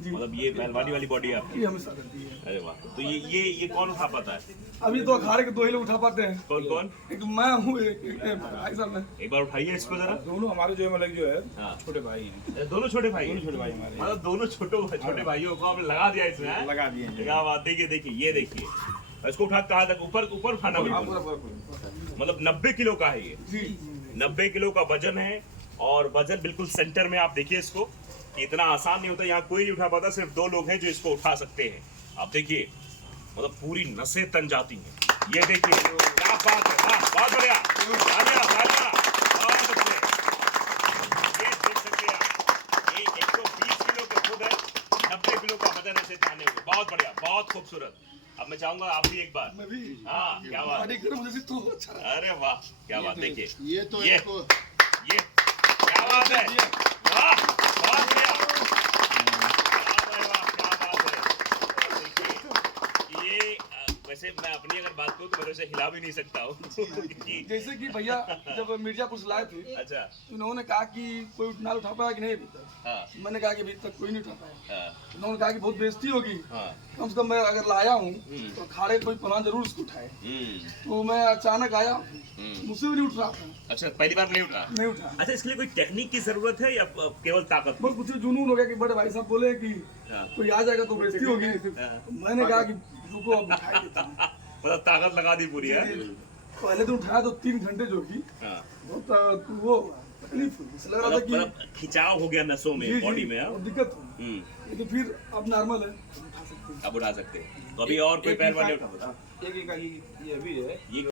मतलब ये पहलवानी वाली बॉडी है आपकी? ये हमेशा रहती है। अरे वाह। तो ये कौन उठा पाता है? अभी तो अखाड़े के 2 ही लोग उठा पाते हैं। कौन कौन? एक मैं हूँ, एक भाई साहब है। एक बार उठाइए इसको जरा। दोनों हमारे जो मतलब जो है हाँ। छोटे भाई हैं। दोनों छोटे भाई? दोनों छोटे भाई हमारे। मतलब दोनों छोटे भाइयों को आपने लगा दिया इसमें, हैं? लगा दिए हैं। क्या बात। देखिए ये देखिए, इसको उठा कहाँ तक? ऊपर उठाना हाँ, बिल्कुल। पूरा। मतलब 90 किलो का है ये। जी 90 किलो का वजन है, और वजन बिल्कुल सेंटर में। आप देखिए इसको, कि इतना आसान नहीं होता, यहाँ कोई नहीं उठा पाता, सिर्फ 2 लोग हैं जो इसको उठा सकते हैं। आप देखिए, मतलब पूरी नसें तन जाती हैं। ये देखिए, क्या बात है। वाह, बहुत बढ़िया। तालियां, तालियां। बहुत अच्छे। ये देख सकते हैं आप, ये 120 किलो का खुद है, 90 किलो का वजन ऐसे ताने हुए। बहुत बढ़िया, बहुत खूबसूरत। अब मैं चाहूंगा आप भी एक बार। मैं भी। हाँ, क्या बात। बॉडी गर्म जैसी तो अच्छा है। अरे वाह, क्या बात। देखिए ये तो ये इसको ये क्या बात है। वाह, बहुत बढ़िया। वाह, क्या बात है। देखिए ये वैसे मैं अपनी अगर बात करूँ तो मैं उसे हिला भी नहीं सकता हूँ। जैसे कि भैया जब मिर्जापुर से लाए थे, अच्छा। उन्होंने कहा कि कोई उठा उठा पाया कि नहीं अभी तक। हाँ मैंने कहा कि अभी तक कोई नहीं उठा पाया। हाँ उन्होंने कहा कि बहुत बेइज्जती होगी, हाँ। कम से कम मैं अगर लाया हूँ तो अखाड़े कोई पहलवान जरूर उसको उठाए। तो मैं अचानक आया, मुझसे भी नहीं उठ रहा था। अच्छा, पहली बार नहीं उठा? नहीं उठा। अच्छा, इसके लिए कोई टेक्निक की जरूरत है या केवल ताकत? बस कुछ जुनून हो गया कि बड़े भाई साहब बोले कि हाँ। कोई आ जाएगा तो बेइज्जती होगी। हाँ। तो मैंने कहा कि रुको अब उठाई देता हूँ। मतलब ताकत लगा दी पूरी है। पहले तो उठाया तो 3 घंटे जो की हाँ। बहुत वो तकलीफ हुई। ऐसा लग रहा था कि मतलब खिंचाव हो गया नसों में, जी, बॉडी जी, में। बहुत दिक्कत हुई। लेकिन फिर अब नॉर्मल है, उठा सकते हैं। अब उठा सकते हैं। तो अभी और कोई पहलवान नहीं उठा पाता? एक ये अभी है। ये